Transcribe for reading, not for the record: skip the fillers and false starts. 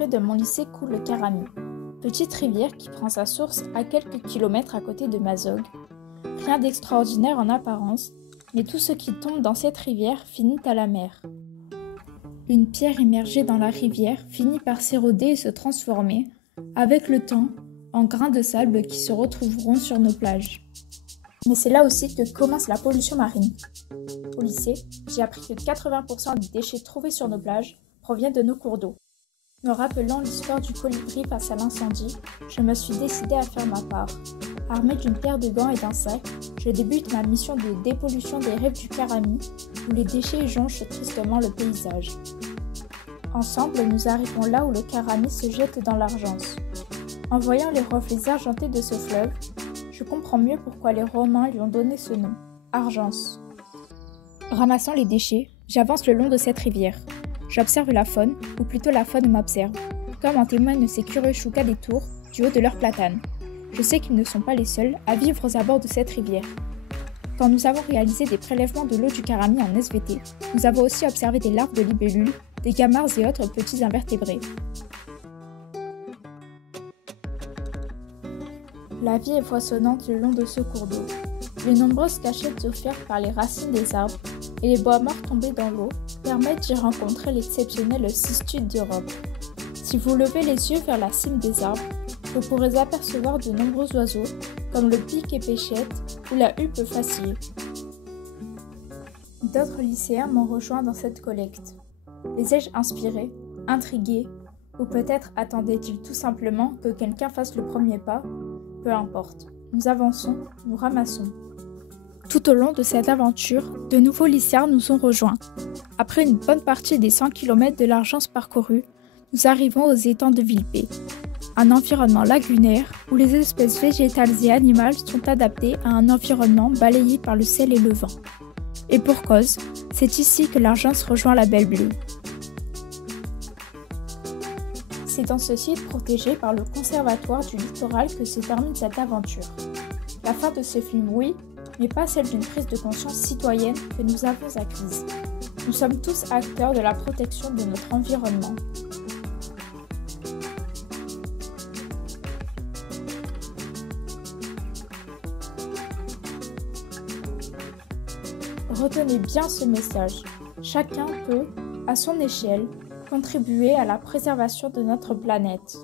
près de mon lycée coule le Karami, petite rivière qui prend sa source à quelques kilomètres à côté de Mazog. Rien d'extraordinaire en apparence, mais tout ce qui tombe dans cette rivière finit à la mer. Une pierre immergée dans la rivière finit par s'éroder et se transformer, avec le temps, en grains de sable qui se retrouveront sur nos plages. Mais c'est là aussi que commence la pollution marine. Au lycée, j'ai appris que 80% des déchets trouvés sur nos plages proviennent de nos cours d'eau. Me rappelant l'histoire du colibri face à l'incendie, je me suis décidée à faire ma part. Armée d'une paire de gants et d'un sac, je débute ma mission de dépollution des rives du Karami, où les déchets jonchent tristement le paysage. Ensemble, nous arrivons là où le Karami se jette dans l'Argence. En voyant les reflets argentés de ce fleuve, je comprends mieux pourquoi les Romains lui ont donné ce nom, Argence. Ramassant les déchets, j'avance le long de cette rivière. J'observe la faune, ou plutôt la faune m'observe, comme en témoignent ces curieux choucas des tours du haut de leurs platanes. Je sais qu'ils ne sont pas les seuls à vivre aux abords de cette rivière. Quand nous avons réalisé des prélèvements de l'eau du Karami en SVT, nous avons aussi observé des larves de libellules, des gamars et autres petits invertébrés. La vie est foisonnante le long de ce cours d'eau. Les nombreuses cachettes offertes par les racines des arbres et les bois morts tombés dans l'eau permettent d'y rencontrer l'exceptionnel cistude d'Europe. Si vous levez les yeux vers la cime des arbres, vous pourrez apercevoir de nombreux oiseaux, comme le pic et pêchette ou la huppe facile. D'autres lycéens m'ont rejoint dans cette collecte. Les ai-je inspirés, intrigués, ou peut-être attendaient-ils tout simplement que quelqu'un fasse le premier pas? Peu importe, nous avançons, nous ramassons. Tout au long de cette aventure, de nouveaux lycéens nous ont rejoints. Après une bonne partie des 100 km de l'Argence parcourue, nous arrivons aux étangs de Villepée, un environnement lagunaire où les espèces végétales et animales sont adaptées à un environnement balayé par le sel et le vent. Et pour cause, c'est ici que l'Argence rejoint la Belle Bleue. C'est dans ce site protégé par le Conservatoire du Littoral que se termine cette aventure. La fin de ce film, oui, mais pas celle d'une prise de conscience citoyenne que nous avons acquise. Nous sommes tous acteurs de la protection de notre environnement. Retenez bien ce message. Chacun peut, à son échelle, contribuer à la préservation de notre planète.